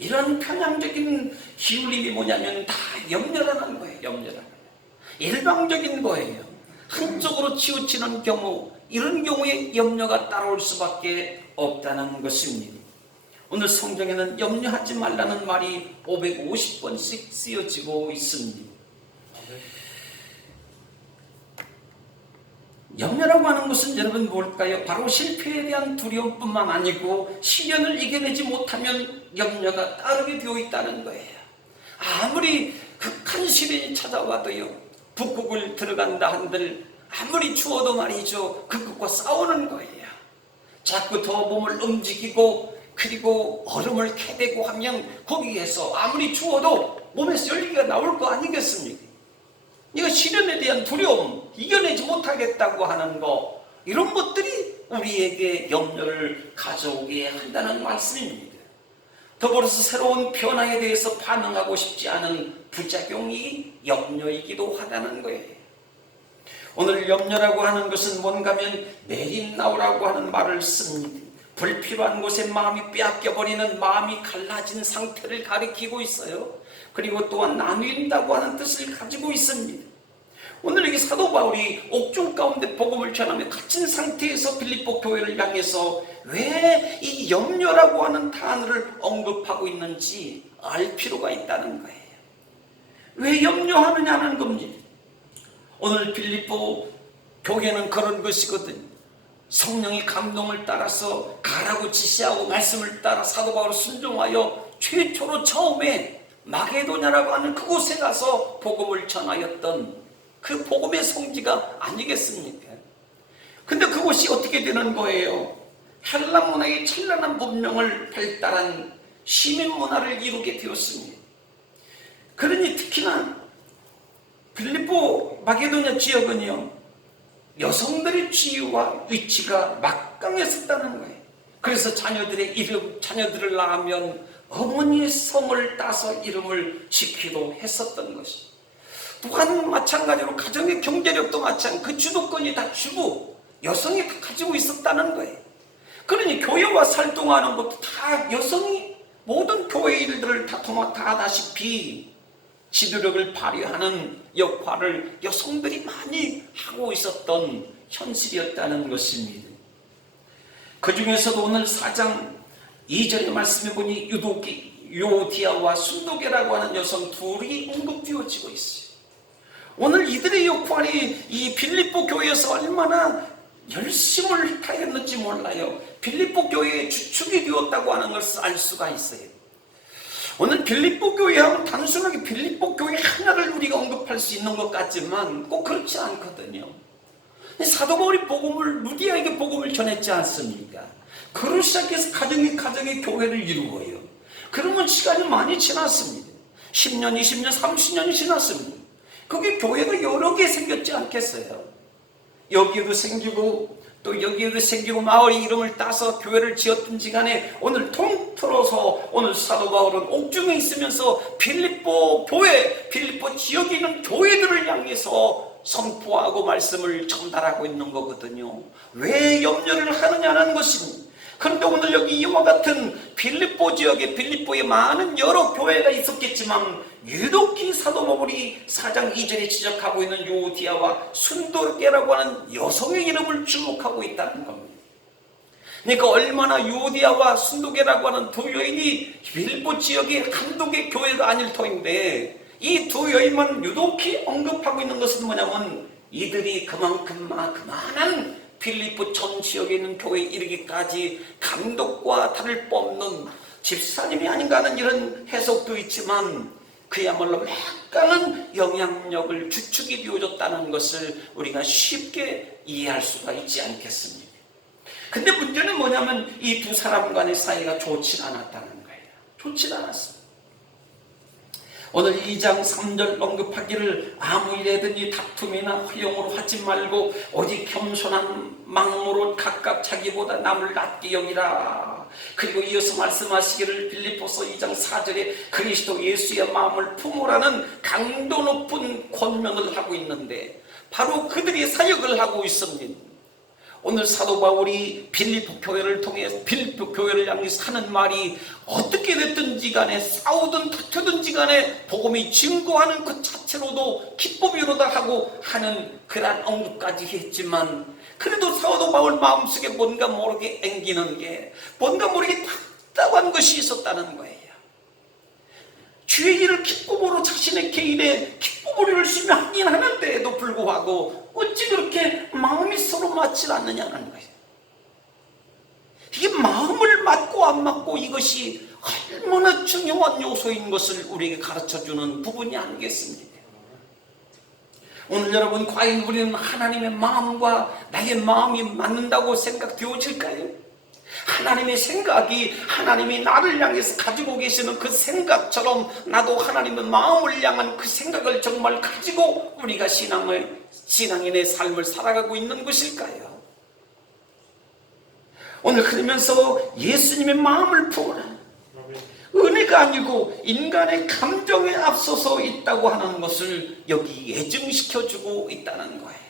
이런 편향적인 기울임이 뭐냐면 다 염려라는 거예요. 염려라는 거예요. 일방적인 거예요. 한쪽으로 치우치는 경우, 이런 경우에 염려가 따라올 수밖에 없다는 것입니다. 오늘 성경에는 염려하지 말라는 말이 550번씩 쓰여지고 있습니다. 염려라고 하는 것은 여러분 뭘까요? 바로 실패에 대한 두려움뿐만 아니고 시련을 이겨내지 못하면 염려가 따르게 되어 있다는 거예요. 아무리 극한 시련이 찾아와도요, 북극을 들어간다 한들 아무리 추워도 말이죠, 그것과 싸우는 거예요. 자꾸 더 몸을 움직이고 그리고 얼음을 캐대고 하면 거기에서 아무리 추워도 몸에서 열기가 나올 거 아니겠습니까? 이거 시련에 대한 두려움, 이겨내지 못하겠다고 하는 거, 이런 것들이 우리에게 염려를 가져오게 한다는 말씀입니다. 더불어서 새로운 변화에 대해서 반응하고 싶지 않은 부작용이 염려이기도 하다는 거예요. 오늘 염려라고 하는 것은 뭔가 하면 메린나우라고 하는 말을 씁니다. 불필요한 곳에 마음이 빼앗겨버리는, 마음이 갈라진 상태를 가리키고 있어요. 그리고 또한 나뉜다고 하는 뜻을 가지고 있습니다. 오늘 여기 사도 바울이 옥중 가운데 복음을 전하며 갇힌 상태에서 빌립보 교회를 향해서 왜 이 염려라고 하는 단어를 언급하고 있는지 알 필요가 있다는 거예요. 왜 염려하느냐는 겁니다. 오늘 빌립보 교회는 그런 것이거든요. 성령이 감동을 따라서 가라고 지시하고 말씀을 따라 사도 바울을 순종하여 최초로 처음에 마게도냐라고 하는 그곳에 가서 복음을 전하였던 그 복음의 성지가 아니겠습니까? 근데 그곳이 어떻게 되는 거예요? 헬라 문화의 찬란한 문명을 발달한 시민 문화를 이루게 되었습니다. 그러니 특히나 빌립보 마게도냐 지역은요, 여성들의 지위와 위치가 막강했었다는 거예요. 그래서 자녀들을 낳으면 어머니의 성을 따서 이름을 짓기도 했었던 것이죠. 또한 마찬가지로 가정의 경제력도 마찬가지로 그 주도권이 다 주부, 여성이 다 가지고 있었다는 거예요. 그러니 교회와 활동하는 것도 다 여성이 모든 교회 일들을 다 도맡아다시피 지도력을 발휘하는 역할을 여성들이 많이 하고 있었던 현실이었다는 것입니다. 그 중에서도 오늘 4장 2절의 말씀에 보니 유오디아와 순도계라고 하는 여성 둘이 언급되어지고 있어요. 오늘 이들의 역할이 이 빌립보 교회에서 얼마나 열심을 다했는지 몰라요. 빌립보 교회의 주축이 되었다고 하는 것을 알 수가 있어요. 오늘 빌립보 교회 하면 단순하게 빌립보 교회 하나를 우리가 언급할 수 있는 것 같지만 꼭 그렇지 않거든요. 사도 바울이 루디아에게 복음을 전했지 않습니까? 그로 시작해서 가정이 교회를 이루어요. 그러면 시간이 많이 지났습니다. 10년, 20년, 30년이 지났습니다. 그게 교회가 여러 개 생겼지 않겠어요? 여기에도 생기고 또 여기에도 생기고 마을의 이름을 따서 교회를 지었든지 간에 오늘 통틀어서 오늘 사도 바울은 옥중에 있으면서 빌립보 교회, 빌립보 지역에 있는 교회들을 향해서 선포하고 말씀을 전달하고 있는 거거든요. 왜 염려를 하느냐는 것입니다. 그런데 오늘 여기 이와 같은 빌립보 지역에 빌립보에 많은 여러 교회가 있었겠지만 유독히 사도 바울이 4장 2절에 지적하고 있는 유오디아와 순도계라고 하는 여성의 이름을 주목하고 있다는 겁니다. 그러니까 얼마나 유오디아와 순도계라고 하는 두 여인이 빌립보 지역의 한두 개 교회가 아닐 터인데 이 두 여인만 유독히 언급하고 있는 것은 뭐냐면 이들이 그만큼 많은 빌립보 전 지역에 있는 교회에 이르기까지 감독과 달을 뽑는 집사님이 아닌가 하는 이런 해석도 있지만 그야말로 막강한 영향력을 주축이 되어줬다는 것을 우리가 쉽게 이해할 수가 있지 않겠습니까? 근데 문제는 뭐냐면 이 두 사람 간의 사이가 좋지 않았다는 거예요. 좋지 않았습니다. 오늘 2장 3절 언급하기를 아무 일에든지 다툼이나 허용으로 하지 말고 오직 겸손한 망모로 각각 자기보다 남을 낮게 여기라. 그리고 이어서 말씀하시기를 빌립보서 2장 4절에 그리스도 예수의 마음을 품으라는 강도 높은 권면을 하고 있는데 바로 그들이 사역을 하고 있습니다. 오늘 사도 바울이 빌립보 교회를 통해 빌립보 교회를 향해서 하는 말이 어떻게 됐든지 간에 싸우든 다투든지 간에 복음이 증거하는 그 자체로도 기쁨이로다 하고 하는 그러한 언급까지 했지만, 그래도 사도 바울 마음속에 뭔가 모르게 앵기는 게, 뭔가 모르게 답답한 것이 있었다는 거예요. 주의 일을 기쁨으로 자신의 개인의 기쁨으로 열심히 하긴 하는데도 불구하고 어찌 그렇게 마음이 서로 맞지 않느냐는 거예요. 이게 마음을 맞고 안 맞고, 이것이 얼마나 중요한 요소인 것을 우리에게 가르쳐주는 부분이 아니겠습니까? 오늘 여러분, 과연 우리는 하나님의 마음과 나의 마음이 맞는다고 생각되어질까요? 하나님의 생각이, 하나님이 나를 향해서 가지고 계시는 그 생각처럼 나도 하나님의 마음을 향한 그 생각을 정말 가지고 우리가 신앙인의 삶을 살아가고 있는 것일까요? 오늘 그러면서 예수님의 마음을 품으라. 은혜가 아니고 인간의 감정에 앞서서 있다고 하는 것을 여기 예증시켜주고 있다는 거예요.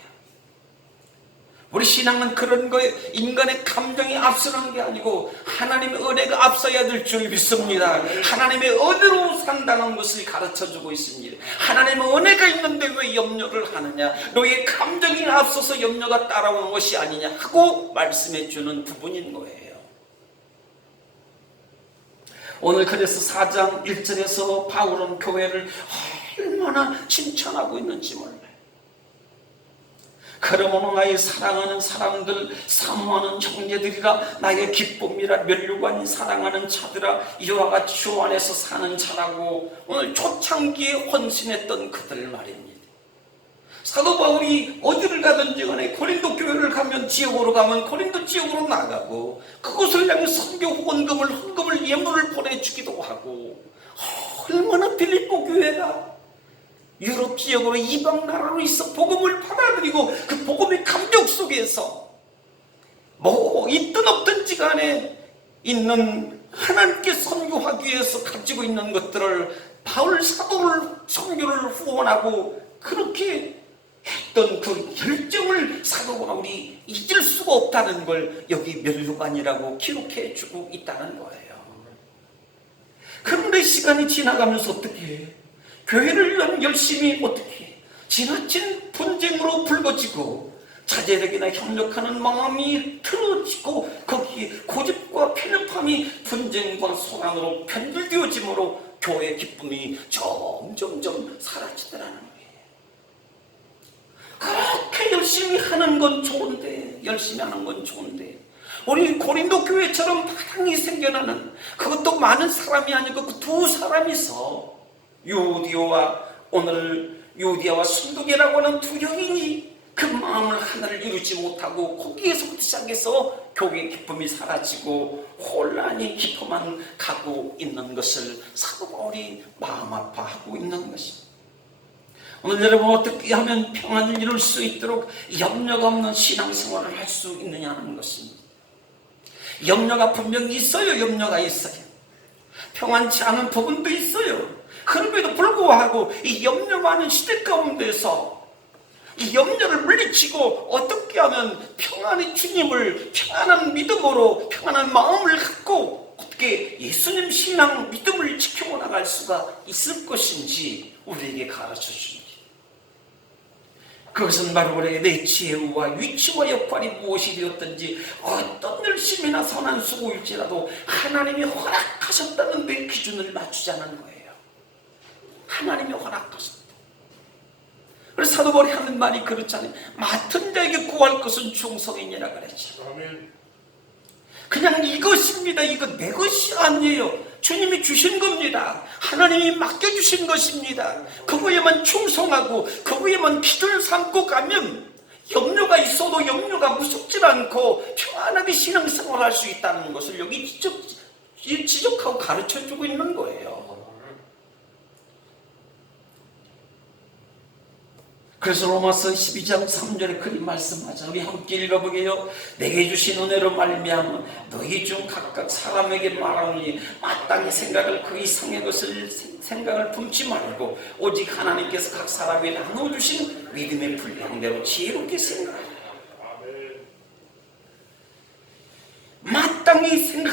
우리 신앙은 그런 거예요. 인간의 감정이 앞서는 게 아니고 하나님의 은혜가 앞서야 될 줄 믿습니다. 하나님의 은혜로 산다는 것을 가르쳐주고 있습니다. 하나님의 은혜가 있는데 왜 염려를 하느냐, 너의 감정이 앞서서 염려가 따라오는 것이 아니냐 하고 말씀해주는 부분인 거예요. 오늘 그래서 4장 1절에서 바울은 교회를 얼마나 칭찬하고 있는지 몰라요. 그러므로 나의 사랑하는 사람들, 사모하는 형제들이라, 나의 기쁨이라, 면류관이 사랑하는 자들아, 이와 같이 주 안에서 사는 자라고 오늘 초창기에 헌신했던 그들 말입니다. 사도 바울이 어디를 가든지 간에 고린도 교회를 가면, 지역으로 가면 고린도 지역으로 나가고, 그곳을 향해 선교 헌금을 예물을 보내주기도 하고, 얼마나 빌립보 교회가 유럽 지역으로 이방 나라로 있어 복음을 받아들이고 그 복음의 감격 속에서 뭐 있든 없든지 간에 있는 하나님께 선교하기 위해서 가지고 있는 것들을 바울 사도를 선교를 후원하고 그렇게 했던 그 열정을 사도 바울이 잊을 수가 없다는 걸 여기 면류관이라고 기록해 주고 있다는 거예요. 그런데 시간이 지나가면서 어떻게 해? 교회를 위한 열심히 어떻게 해? 지나친 분쟁으로 불거지고 자제력이나 협력하는 마음이 틀어지고 거기에 고집과 편협함이 분쟁과 소란으로 변질되어짐으로 교회의 기쁨이 점점점 사라지더라는 거예요. 그렇게 열심히 하는 건 좋은데, 우리 고린도 교회처럼 파랑이 생겨나는, 그것도 많은 사람이 아니고 그 두 사람이서 유디아와 순두계라고 하는 두 여인이 그 마음을 하나를 이루지 못하고 거기에서부터 시작해서 교회의 기쁨이 사라지고 혼란이 깊어만 가고 있는 것을 사도 바울이 마음 아파하고 있는 것입니다. 오늘 여러분, 어떻게 하면 평안을 이룰 수 있도록 염려가 없는 신앙생활을 할 수 있느냐는 것입니다. 염려가 분명히 있어요. 염려가 있어요. 평안치 않은 부분도 있어요. 그럼에도 불구하고 이 염려 많은 시대 가운데서 이 염려를 물리치고 어떻게 하면 평안의 주님을 평안한 믿음으로, 평안한 마음을 갖고 어떻게 예수님 신앙 믿음을 지키고 나갈 수가 있을 것인지 우리에게 가르쳐 줍니다. 그것은 바로 우리의 내 지혜와 위치와 역할이 무엇이 되었든지, 어떤 열심이나 선한 수고일지라도 하나님이 허락하셨다는 내 기준을 맞추자는 거예요. 하나님이 허락하셨다. 그래서 사도 바울이 하는 말이 그렇잖아요. 맡은 자에게 구할 것은 충성이니라 그랬죠. 그냥 이것입니다. 이거 내 것이 아니에요. 주님이 주신 겁니다. 하나님이 맡겨주신 것입니다. 그거에만 충성하고 그거에만 기준을 삼고 가면 염려가 있어도 염려가 무섭지 않고 평안하게 신앙생활을 할 수 있다는 것을 여기 지적하고 가르쳐주고 있는 거예요. 그래서 로마서 12장 3절에 그리 말씀하자. 우리 함께 읽어보게요. 내게 주신 은혜로 말미암아 너희 중 각각 사람에게 말하니 마땅히 생각을 그 이상의 것을 생각을 품지 말고 오직 하나님께서 각 사람에게 나눠주신 믿음의 분량대로 지혜롭게 생각하라.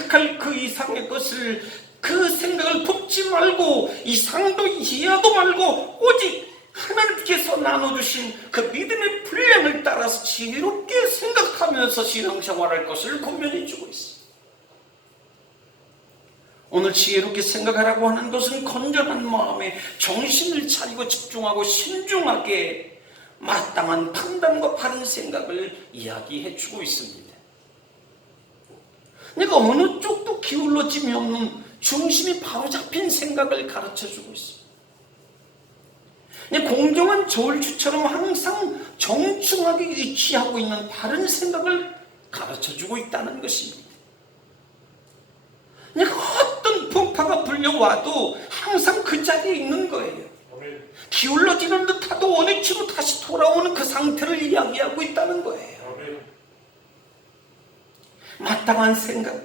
생각할 그 이상의 것을, 그 생각을 품지 말고 이상도 이하도 말고 오직 하나님께서 나눠주신 그 믿음의 분량을 따라서 지혜롭게 생각하면서 신앙생활할 것을 권면해 주고 있습니다. 오늘 지혜롭게 생각하라고 하는 것은 건전한 마음에 정신을 차리고 집중하고 신중하게 마땅한 판단과 바른 생각을 이야기해 주고 있습니다. 그러니까 어느 쪽도 기울어짐이 없는 중심이 바로 잡힌 생각을 가르쳐 주고 있습니다. 공정한 저울추처럼 항상 정중하게 위치하고 있는 바른 생각을 가르쳐 주고 있다는 것입니다. 어떤 풍파가 불려와도 항상 그 자리에 있는 거예요. 기울어지는 듯하도 원위치로 다시 돌아오는 그 상태를 이야기하고 있다는 거예요. 마땅한 생각,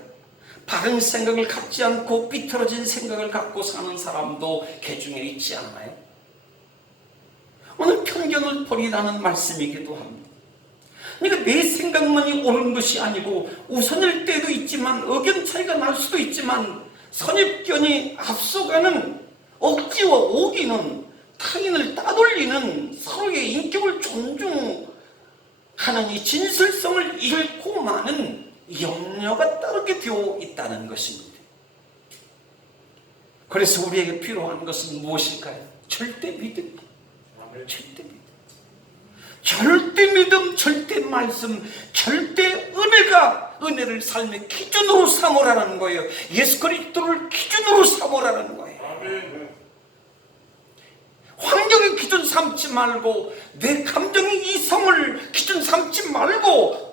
바른 생각을 갖지 않고 삐뚤어진 생각을 갖고 사는 사람도 개중에 있지 않아요? 오늘 편견을 버리라는 말씀이기도 합니다. 그러니까 내 생각만이 옳은 것이 아니고 우선일 때도 있지만 의견 차이가 날 수도 있지만 선입견이 앞서가는 억지와 오기는 타인을 따돌리는 서로의 인격을 존중하는 이 진실성을 잃고 마는 염려가 따르게 되어 있다는 것입니다. 그래서 우리에게 필요한 것은 무엇일까요? 절대 믿음, 절대 믿음, 절대 믿음, 절대 말씀, 절대 은혜를 삶의 기준으로 삼으라는 거예요. 예수 그리스도를 기준으로 삼으라는 거예요. 환경의 기준 삼지 말고 내 감정의 이성을 기준 삼지 말고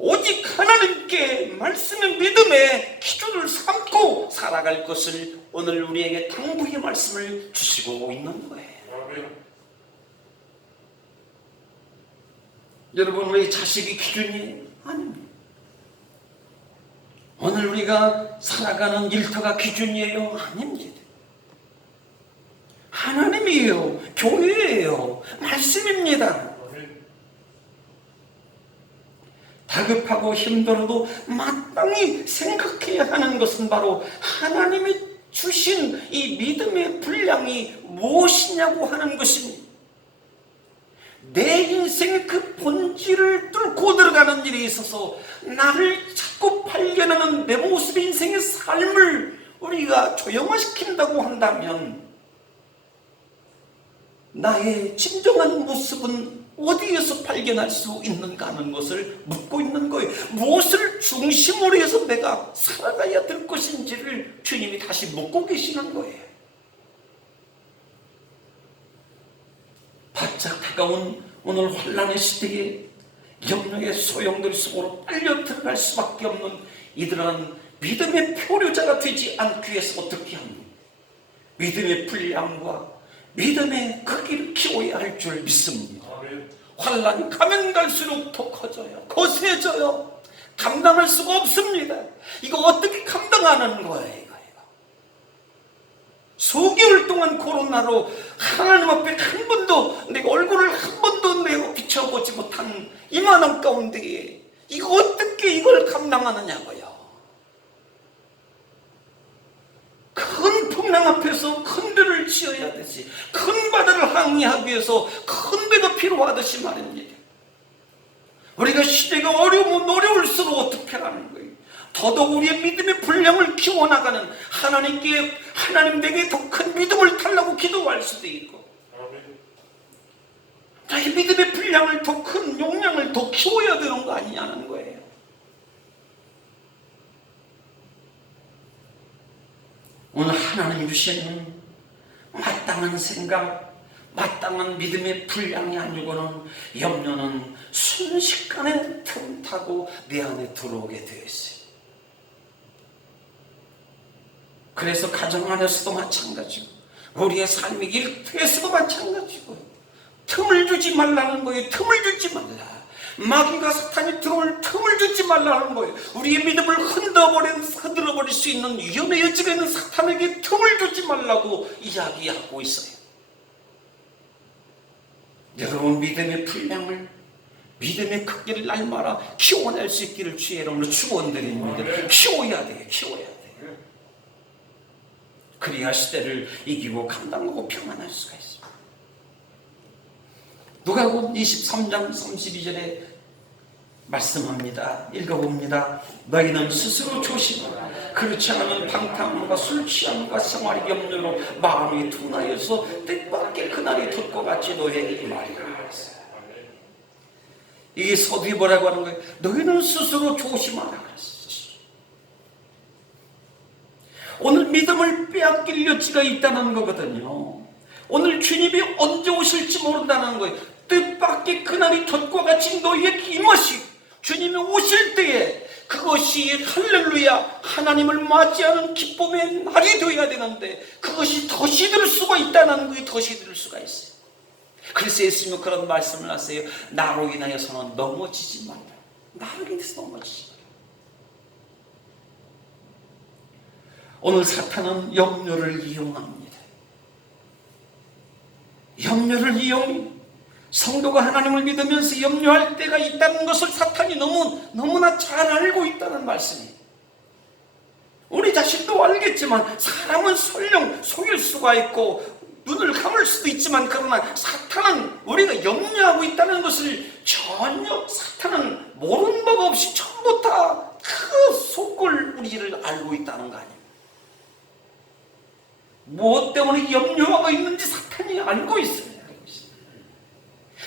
오직 하나님께 말씀의 믿음의 기준을 삼고 살아갈 것을 오늘 우리에게 당부의 말씀을 주시고 있는 거예요. 여러분, 우리 자식이 기준이 아닙니다. 오늘 우리가 살아가는 일터가 기준이에요? 아닙니다. 하나님이에요. 교회예요. 말씀입니다. 다급하고 힘들어도 마땅히 생각해야 하는 것은 바로 하나님이 주신 이 믿음의 분량이 무엇이냐고 하는 것입니다. 내 인생의 그 본질을 뚫고 들어가는 일에 있어서 나를 자꾸 발견하는 내 모습, 인생의 삶을 우리가 조형화시킨다고 한다면 나의 진정한 모습은 어디에서 발견할 수 있는가 하는 것을 묻고 있는 거예요. 무엇을 중심으로 해서 내가 살아가야 될 것인지를 주님이 다시 묻고 계시는 거예요. 바짝 다가온 오늘 환난의 시대에 염려의 소용돌이 속으로 빨려 들어갈 수밖에 없는 이들은 믿음의 표류자가 되지 않기 위해서 어떻게 합니까? 믿음의 분량과 믿음의 크기를 키워야 할 줄 믿습니다. 환난이 가면 갈수록 더 커져요. 거세져요. 감당할 수가 없습니다. 이거 어떻게 감당하는 거예요? 수개월 동안 코로나로 하나님 앞에 한 번도 내가 얼굴을 한 번도 내가 비춰보지 못한 이만한 가운데 이거 어떻게 이걸 감당하느냐고요. 큰 풍랑 앞에서 큰 배를 지어야 되지. 큰 바다를 항해하기 위해서 큰 배가 필요하듯이 말입니다. 우리가 시대가 어려우면 어려울수록 어떻게 하는 거예요? 더더욱 우리의 믿음의 분량을 키워나가는 하나님 내게 더 큰 믿음을 달라고 기도할 수도 있고 나의 믿음의 분량을 더 큰 용량을 더 키워야 되는 거 아니냐는 거예요. 오늘 하나님 주시는 마땅한 생각, 마땅한 믿음의 분량이 아니고는 염려는 순식간에 틈 타고 내 안에 들어오게 되어 있어요. 그래서 가정 안에서도 마찬가지고 우리의 삶의 일터에서도 마찬가지고 틈을 주지 말라는 거예요. 틈을 주지 말라. 마귀가 사탄이 들어올 틈을 주지 말라는 거예요. 우리의 믿음을 흔들어버릴 수 있는 위험의 여지가 있는 사탄에게 틈을 주지 말라고 이야기하고 있어요. 여러분, 믿음의 분량을 믿음의 크기를 날마다 키워낼 수 있기를 주의 이름으로 축원드립니다. 키워야 돼요. 키워야 돼요. 그래야 시대를 이기고 감당하고 평안할 수가 있습니다. 누가복음 23장 32절에 말씀합니다. 읽어봅니다. 너희는 스스로 조심하라. 그렇지 않으면 방탕함과 술 취함과 생활의 염려로 마음이 둔하여서 뜻밖의 그날이 돋고 같이 너희에게 말이라. 이게 서두에 뭐라고 하는 거예요? 너희는 스스로 조심하라 그랬어. 오늘 믿음을 빼앗길 여지가 있다는 거거든요. 오늘 주님이 언제 오실지 모른다는 거예요. 뜻밖의 그날이 덧과 같이 너희에게 임하시. 주님이 오실 때에 그것이 할렐루야 하나님을 맞이하는 기쁨의 날이 되어야 되는데 그것이 더 시들 수가 있다는 거예요. 더 시들 수가 있어요. 그래서 예수님은 그런 말씀을 하세요. 나로 인하여서는 넘어지지 말라. 나로 인해서 넘어지지 말라. 오늘 사탄은 염려를 이용합니다. 염려를 이용해 성도가 하나님을 믿으면서 염려할 때가 있다는 것을 사탄이 너무나 잘 알고 있다는 말씀이에요. 우리 자신도 알겠지만 사람은 설령 속일 수가 있고 눈을 감을 수도 있지만 그러나 사탄은 우리가 염려하고 있다는 것을 전혀 사탄은 모르는 법 없이 전부 다 그 속을 우리를 알고 있다는 거 아니에요. 무엇 때문에 염려하고 있는지 사탄이 알고 있어요.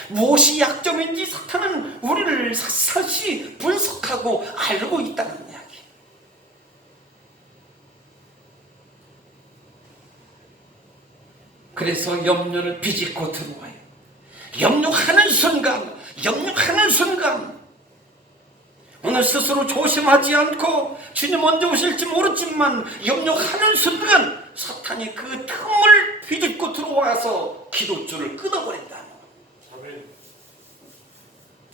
무엇이 약점인지 사탄은 우리를 샅샅이 분석하고 알고 있다는 이야기. 그래서 염려를 비집고 들어와요. 염려하는 순간 오늘 스스로 조심하지 않고 주님 언제 오실지 모르지만 염려하는 순간 사탄이 그 틈을 비집고 들어와서 기도줄을 끊어버린다.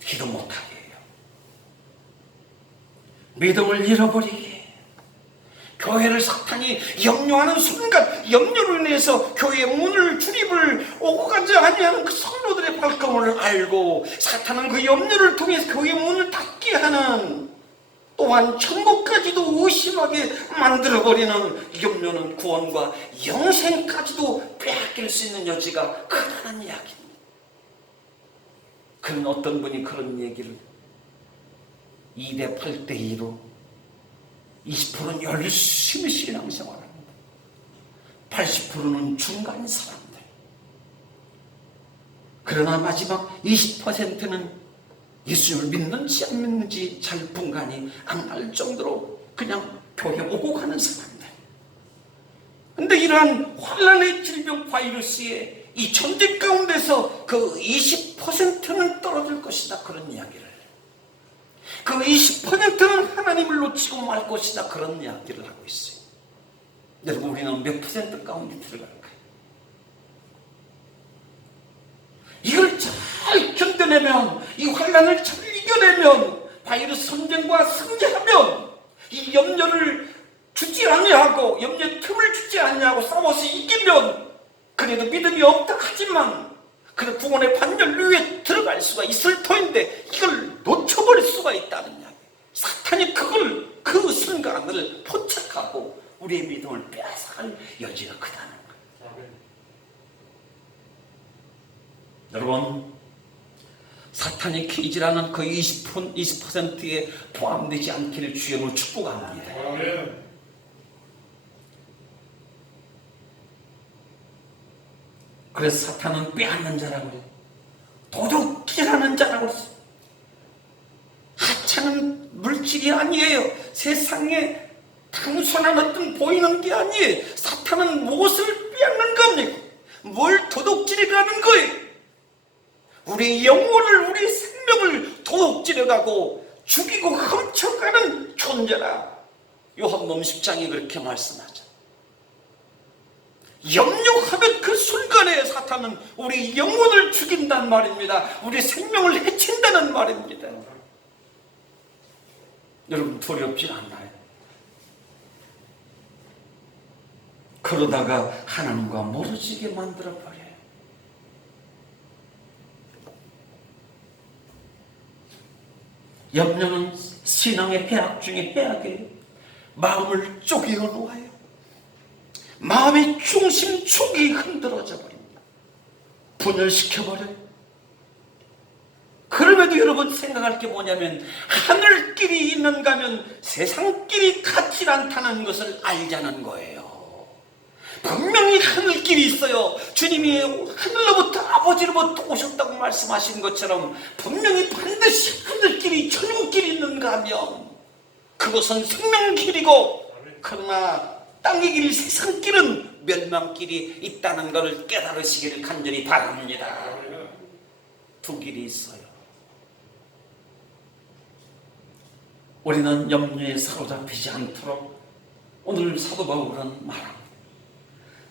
기도 못하게 해요. 믿음을 잃어버리게. 교회를 사탄이 염려하는 순간 염려로 인해서 교회의 문을 출입을 오고 가지 아니하는 그 성도들의 발걸음을 알고 사탄은 그 염려를 통해서 교회의 문을 닫게 하는 또한 천국까지도 의심하게 만들어버리는 염려는 구원과 영생까지도 빼앗길 수 있는 여지가 크다는 이야기입니다. 그런 어떤 분이 그런 얘기를 2대 8대 2로 20%는 열심히 신앙생활합니다. 80%는 중간 사람들. 그러나 마지막 20%는 예수님을 믿는지 안 믿는지 잘 분간이 안 날 정도로 그냥 교회 오고 가는 사람들. 근데 이러한 환란의 질병 바이러스의 이 전쟁 가운데서 그 20%는 떨어질 것이다 그런 이야기를, 그 20%는 하나님을 놓치고 말 것이다 그런 이야기를 하고 있어요. 여러분 우리는 몇 퍼센트 가운데 들어갈까요? 이걸 잘 견뎌내면, 이 환란을 잘 이겨내면, 바이러스 전쟁과 승리하면, 이 염려를 주지 아니하고 염려의 틈을 주지 아니하고 싸워서 이기면 그래도 믿음이 없다 하지만 그래도 구원의 반열 위에 들어갈 수가 있을 터인데 이걸 놓쳐버릴 수가 있다는 이야기. 사탄이 그 순간을 포착하고 우리의 믿음을 빼앗아갈 여지가 크다는 거예요. 여러분 사탄이 기질하는 그 20%에 포함되지 않기를 주님으로 축복합니다. 그래서 사탄은 빼앗는 자라고 그래요. 도둑질하는 자라고 그랬어요. 하찮은 물질이 아니에요. 세상에 단순한 어떤 보이는 게 아니에요. 사탄은 무엇을 빼앗는 겁니까? 뭘 도둑질해가는 거예요? 우리 영혼을, 우리 생명을 도둑질해가고 죽이고 훔쳐가는 존재라. 요한복음 10장이 그렇게 말씀하죠. 염려하면 그 순간에 사탄은 우리 영혼을 죽인단 말입니다. 우리 생명을 해친다는 말입니다. 여러분 두렵지 않나요? 그러다가 하나님과 멀어지게 만들어버려요. 염려는 신앙의 해악 중에 해악에 마음을 쪼개어 놓아요. 마음의 중심축이 흔들어져 버립니다. 분열시켜버려요. 그럼에도 여러분 생각할 게 뭐냐면 하늘길이 있는가 하면 세상길이 같지 않다는 것을 알자는 거예요. 분명히 하늘길이 있어요. 주님이 하늘로부터 아버지로부터 오셨다고 말씀하신 것처럼 분명히 반드시 하늘길이 천국길이 있는가 하면 그것은 생명길이고, 그러나 땅의 길 세상길은 멸망길이 있다는 것을 깨달으시기를 간절히 바랍니다. 두 길이 있어요. 우리는 염려에 사로잡히지 않도록 오늘 사도 바울은 말합니다.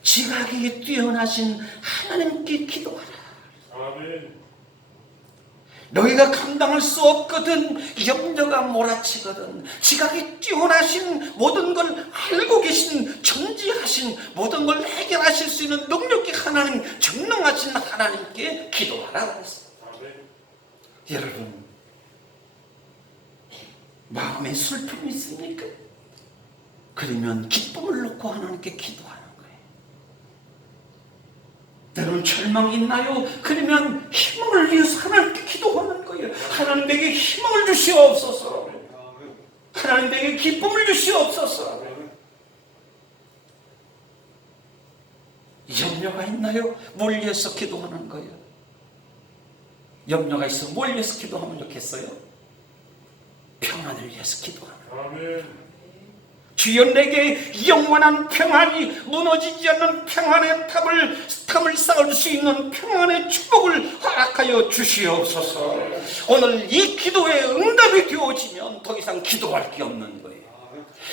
지각이 뛰어나신 하나님께 기도하라. 아멘. 너희가 감당할 수 없거든. 염려가 몰아치거든. 지각이 뛰어나신 모든 걸 알고 계신, 전지하신 모든 걸 해결하실 수 있는 능력이 하나님, 전능하신 하나님께 기도하라. 여러분, 마음에 슬픔이 있습니까? 그러면 기쁨을 놓고 하나님께 기도하는 거예요. 때로는 절망이 있나요? 그러면 희망을 위해서 하나님께 기도하는 거예요. 하나님 내게 희망을 주시옵소서. 하나님 내게 기쁨을 주시옵소서. 염려가 있나요? 뭘 위해서 기도하는 거예요? 염려가 있으면 뭘 위해서 기도하면 좋겠어요? 평안을 위해서 기도하는 거예요. 주여 내게 영원한 평안이, 무너지지 않는 평안의 탑을 쌓을 수 있는 평안의 축복을 허락하여 주시옵소서. 오늘 이 기도에 응답이 되어지면 더 이상 기도할 게 없는 거예요.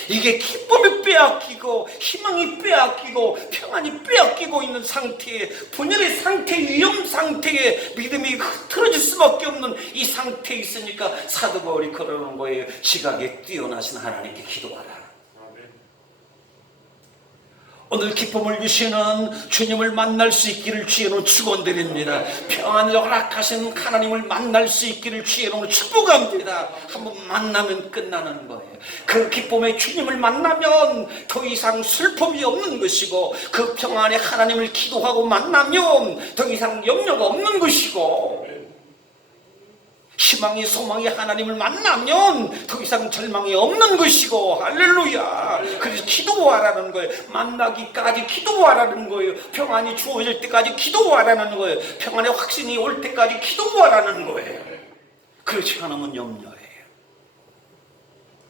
이게 기쁨이 빼앗기고 희망이 빼앗기고 평안이 빼앗기고 있는 상태에, 분열의 상태, 위험 상태에 믿음이 흐트러질 수밖에 없는 이 상태에 있으니까 사도 바울이 그러는 거예요. 지각에 뛰어나신 하나님께 기도하라. 오늘 기쁨을 주시는 주님을 만날 수 있기를 주의로 축원드립니다. 평안을 허락하시는 하나님을 만날 수 있기를 주의로 축복합니다. 한번 만나면 끝나는 거예요. 그 기쁨의 주님을 만나면 더 이상 슬픔이 없는 것이고, 그 평안의 하나님을 기도하고 만나면 더 이상 염려가 없는 것이고, 희망이 소망이 하나님을 만나면 더 이상 절망이 없는 것이고, 할렐루야. 그래서 기도하라는 거예요. 만나기까지 기도하라는 거예요. 평안이 주어질 때까지 기도하라는 거예요. 평안의 확신이 올 때까지 기도하라는 거예요. 그렇지 않으면 염려해요.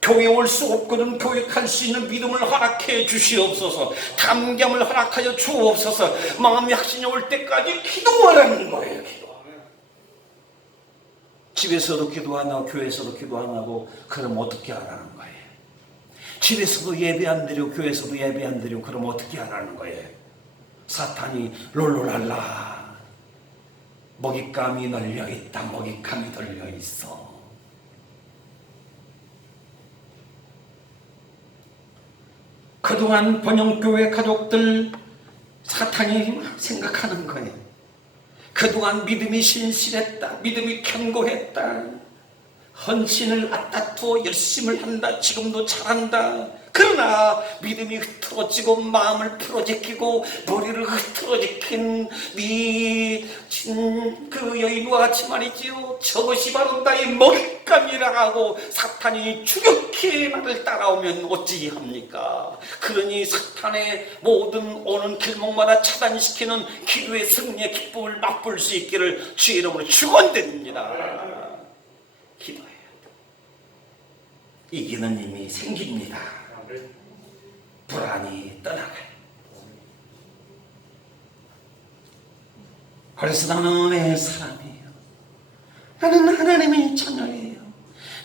교회 올 수 없거든. 교회 갈 수 있는 믿음을 허락해 주시옵소서. 담감을 허락하여 주옵소서. 마음의 확신이 올 때까지 기도하라는 거예요. 집에서도 기도 안 하고 교회에서도 기도 안 하고 그럼 어떻게 하라는 거예요? 집에서도 예배 안 드리고 교회에서도 예배 안 드리고 그럼 어떻게 하라는 거예요? 사탄이 롤롤랄라, 먹잇감이 널려있다, 먹잇감이 널려있어. 그동안 번영교회 가족들 사탄이 생각하는 거예요. 그동안 믿음이 신실했다, 믿음이 견고했다, 헌신을 앞다투어 열심을 한다, 지금도 잘한다. 그러나 믿음이 흐트러지고 마음을 풀어제끼고 머리를 흐트러제낀 그 여인과 같이 말이지요, 저것이 바로 나의 먹잇감이라 하고 사탄이 추격해 나를 따라오면 어찌합니까? 그러니 사탄의 모든 오는 길목마다 차단시키는 기도의 승리의 기쁨을 맛볼 수 있기를 주의 이름으로 축원드립니다. 기도해야 돼. 이기는 힘이 생깁니다. 불안이 떠나가요. 그래서 나는 내 사람이에요. 나는 하나님의 자녀예요.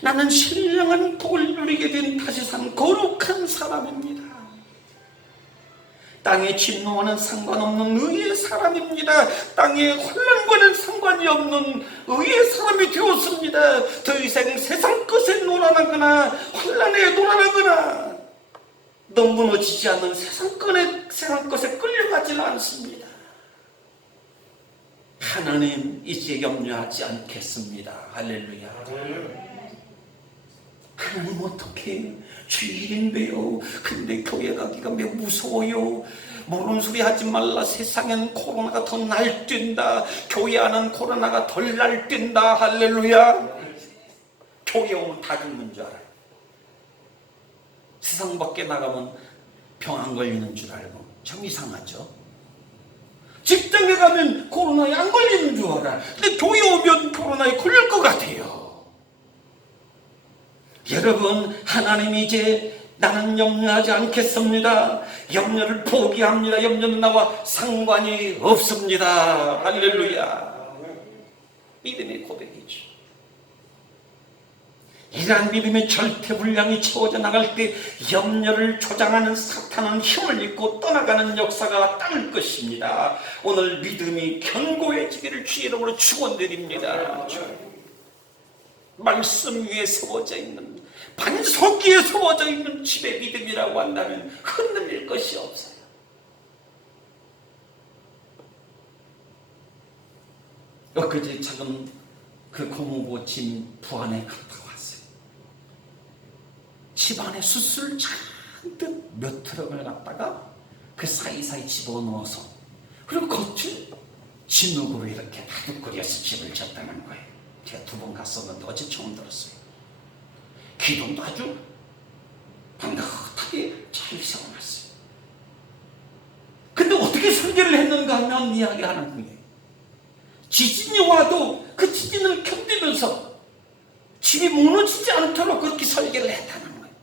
나는 신령한 복을 누리게 된 다시 산 거룩한 사람입니다. 땅의 진노와는 상관없는 의의 사람입니다. 땅의 혼란과는 상관이 없는 의의 사람이 되었습니다. 더 이상 세상 것에 놀아나거나 혼란에 놀아나거나 너무 무너지지 않는 세상 것에 끌려가지는 않습니다. 하나님 이제 염려하지 않겠습니다. 할렐루야. 하나님 어떻게 주일인데요. 근데 교회 가기가 매우 무서워요. 모르는 소리 하지 말라. 세상엔 코로나가 더 날뛴다. 교회 안은 코로나가 덜 날뛴다. 할렐루야. 교회 오면 다 죽는 줄 알아요. 세상 밖에 나가면 병 안 걸리는 줄 알고. 참 이상하죠. 직장에 가면 코로나에 안 걸리는 줄 알아. 근데 교회 오면 코로나에 걸릴 것 같아요. 여러분, 하나님이 이제 나는 염려하지 않겠습니다. 염려를 포기합니다. 염려는 나와 상관이 없습니다. 할렐루야. 믿음의 고백이죠. 이러한 믿음의 절대 분량이 채워져 나갈 때 염려를 조장하는 사탄은 힘을 잃고 떠나가는 역사가 땅을 것입니다. 오늘 믿음이 견고해지기를 주의 이름으로 축원드립니다. 말씀 위에 세워져 있는, 반석 위에 세워져 있는 집의 믿음이라고 한다면 흔들릴 것이 없어요. 엊그제 작은 그 고모부 집 부안에 갔다 왔어요. 집안에 숯을 잔뜩 몇 트럭을 갖다가 그 사이사이 집어넣어서, 그리고 겉을 진흙으로 이렇게 다둑거려서 집을 졌다는 거예요. 제가 2번 갔었는데 어제 처음 들었어요. 기둥도 아주 반듯하게 잘 세워놨어요. 근데 어떻게 설계를 했는가 하면 이야기하는 거예요. 지진이 와도 그 지진을 견디면서 집이 무너지지 않도록 그렇게 설계를 했다는 거예요.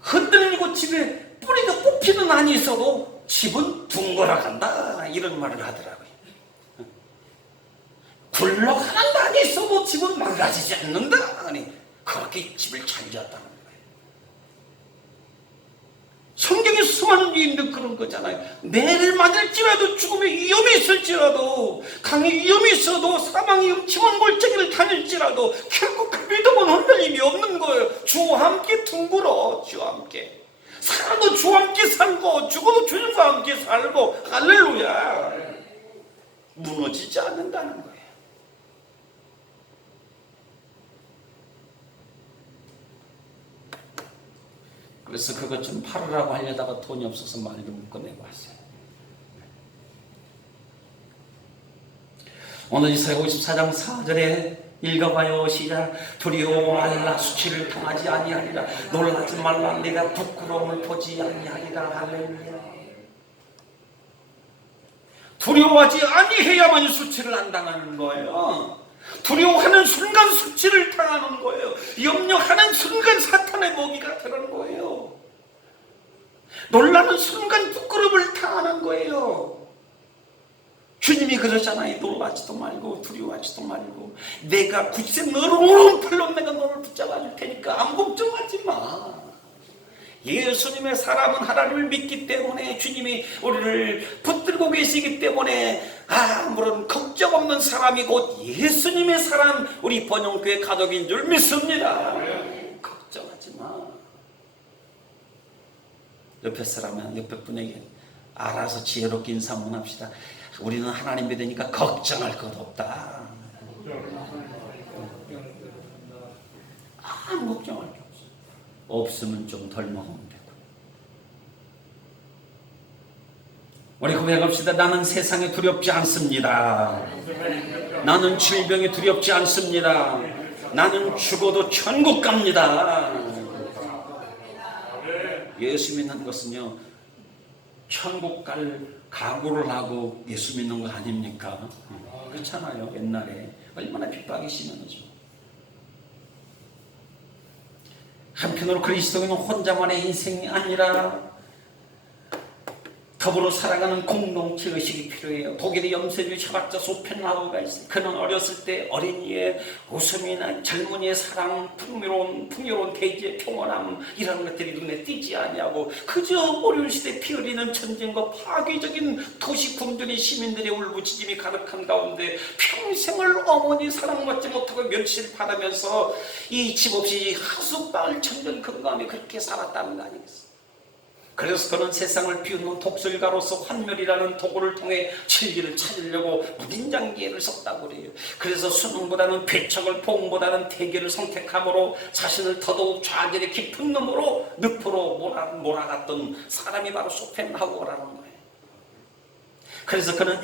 흔들리고 집에 뿌리가 뽑히는 안이 있어도 집은 둥거라 간다, 이런 말을 하더라고요. 굴러가는 안이 있어도 집은 망가지지 않는다. 아니, 그렇게 집을 잘 지었다는 거예요. 성경에 수많은 위인들 그런 거잖아요. 매를 맞을지라도, 죽음의 위험이 있을지라도, 강의 위험이 있어도, 사망의 음침한 골짜기를 다닐지라도 결국 그 믿음은 흔들림이 없는 거예요. 주와 함께 둥글어. 주와 함께 살아도 주와 함께 살고, 죽어도 주님과 함께 살고. 할렐루야. 무너지지 않는다는 거예요. 그래서 그것 좀 팔으라고 하려다가 돈이 없어서 많이도 묶어내고 왔어요. 오늘 이사야 54장 4절에 읽어봐요. 시작. 두려워 말라. 수치를 당하지 아니하리라. 놀라지 말라. 내가 부끄러움을 보지 아니하리라. 할렐루야. 두려워하지 아니해야만 수치를 안 당하는 거예요. 두려워하는 순간 수치를 당하는 거예요. 염려하는 순간 사탄의 먹이가 되는 거예요. 놀라는 순간 부끄러움을 당하는 거예요. 주님이 그러잖아요. 놀라지도 말고 두려워하지도 말고, 내가 굳이 너를 오른팔로 내가 너를 붙잡아 줄 테니까 아무 걱정하지 마. 예수님의 사람은 하나님을 믿기 때문에, 주님이 우리를 붙들고 계시기 때문에 아무런 걱정 없는 사람이 곧 예수님의 사람, 우리 번영교회 가족인 줄 믿습니다. 걱정하지 마. 옆에 사람은, 옆에 분에게 알아서 지혜롭게 인사문 합시다. 우리는 하나님 믿으니까 걱정할 것 없다. 아무 걱정할 게 없어. 없으면 좀 덜 먹으면 되고. 우리 고백합시다. 나는 세상에 두렵지 않습니다. 나는 질병에 두렵지 않습니다. 나는 죽어도 천국 갑니다. 예수 믿는 것은요, 천국 갈 각오를 하고 예수 믿는 거 아닙니까? 그렇잖아요. 옛날에 얼마나 핍박이 심했는지. 한편으로 그리스도인은 혼자만의 인생이 아니라 더불어 살아가는 공동체 의식이 필요해요. 독일의 염세주 샤박자 소펜하우가 있어요. 그는 어렸을 때 어린이의 웃음이나 젊은이의 사랑, 풍요로운 대지의 평온함, 이런 것들이 눈에 띄지 아니하고 그저 어려운 시대 피 흘리는 전쟁과 파괴적인 도시 굶주린 시민들의 울부짖음이 가득한 가운데 평생을 어머니 사랑받지 못하고 멸시를 받으면서 이 집 없이 하숙방을 천년 건강하며 그렇게 살았다는 거 아니겠어요? 그래서 그는 세상을 비웃는 독설가로서 환멸이라는 도구를 통해 진리를 찾으려고 무딘장기를 썼다고 그래요. 그래서 수능보다는 괴척을, 봉보다는 대결을 선택함으로 자신을 더더욱 좌절의 깊은 놈으로 늪으로 몰아갔던 사람이 바로 쇼펜하우어라는 거예요. 그래서 그는